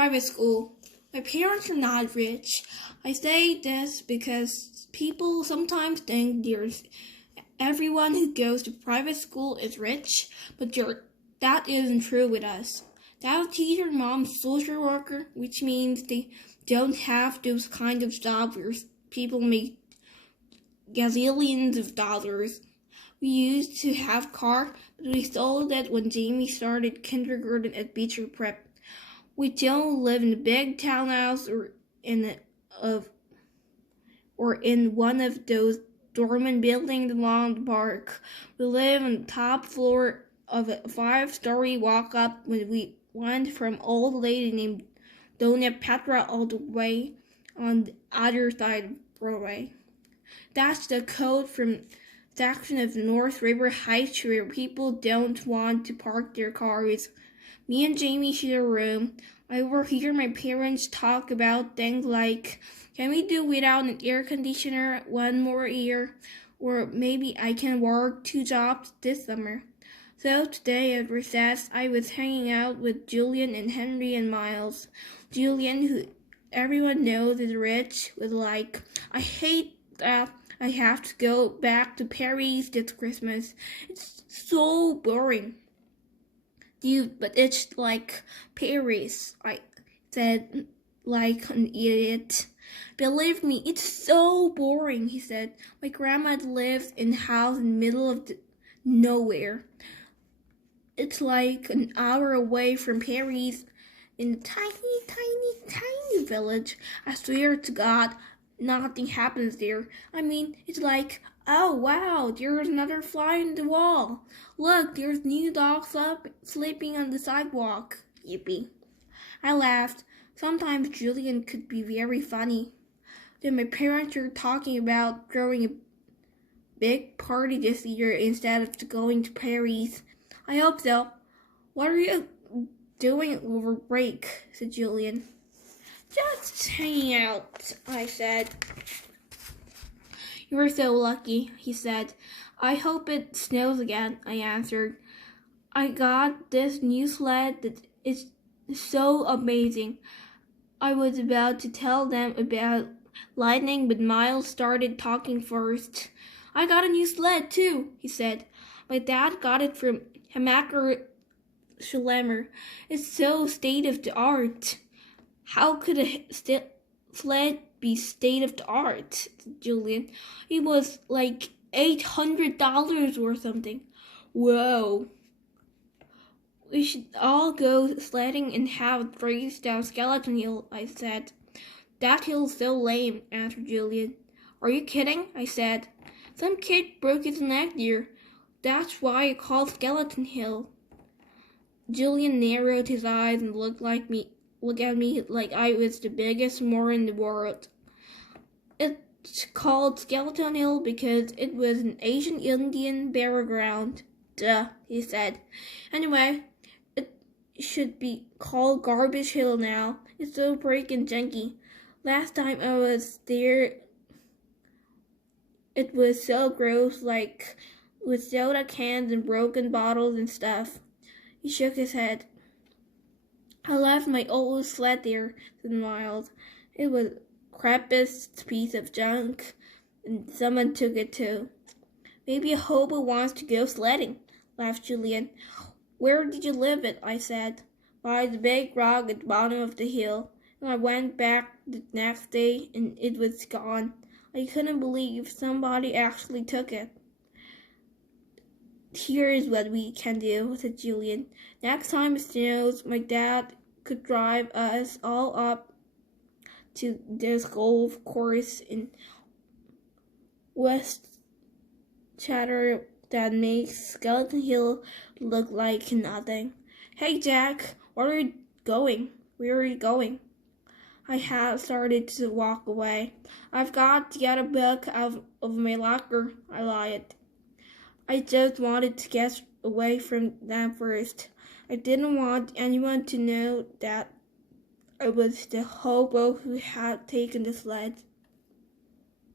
Private school. My parents are not rich. I say this because people sometimes think everyone who goes to private school is rich, but that isn't true with us. Dad's teacher, mom's social worker, which means they don't have those kind of jobs where people make gazillions of dollars. We used to have car, but we sold it when Jamie started kindergarten at Beecher Prep. We don't live in a big townhouse or in one of those dormant buildings along the park. We live on the top floor of a 5-story walk-up when we went from old lady named Dona Petra all the way on the other side of Broadway. That's the code from section of North River Heights where people don't want to park their cars. Me and Jamie share a room. I overhear my parents talk about things like, can we do without an air conditioner one more year? Or maybe I can work 2 jobs this summer. So today at recess, I was hanging out with Julian and Henry and Miles. Julian, who everyone knows is rich, was like, I hate that I have to go back to Paris this Christmas. It's so boring. Dude, but it's like Paris, I said, like an idiot. Believe me, it's so boring, he said. My grandma lives in a house in the middle of nowhere. It's like an hour away from Paris in a tiny village. I swear to God, nothing happens there. I mean, it's like, oh wow, there's another fly in the wall. Look, there's new dogs sleeping on the sidewalk. Yippee. I laughed. Sometimes Julian could be very funny. Then my parents were talking about throwing a big party this year instead of going to Paris. I hope so. What are you doing over break? Said Julian. Just hanging out, I said. You're so lucky, he said. I hope it snows again, I answered. I got this new sled that is so amazing. I was about to tell them about lightning, but Miles started talking first. I got a new sled too, he said. My dad got it from Hamaker Schlemmer. It's so state-of-the-art. How could a sled be state-of-the-art? Said Julian. It was like $800 or something. Whoa. We should all go sledding and have a race down Skeleton Hill, I said. That hill's so lame, answered Julian. Are you kidding? I said. Some kid broke his neck there. That's why it's called Skeleton Hill. Julian narrowed his eyes and looked at me like I was the biggest moron in the world. It's called Skeleton Hill because it was an ancient Indian burial ground. Duh, he said. Anyway, it should be called Garbage Hill now. It's so breaking junky. Last time I was there, it was so gross, like with soda cans and broken bottles and stuff. He shook his head. I left my old sled there, said Miles. It was the crappiest piece of junk, and someone took it too. Maybe a hobo wants to go sledding, laughed Julian. Where did you leave it? I said. By the big rock at the bottom of the hill. And I went back the next day, and it was gone. I couldn't believe somebody actually took it. Here's what we can do, said Julian. Next time it snows, my dad could drive us all up to this golf course in Westchester that makes Skeleton Hill look like nothing. Hey, Jack, where are you going? I had started to walk away. I've got to get a book out of my locker, I lied. I just wanted to get away from them first. I didn't want anyone to know that I was the hobo who had taken the sled.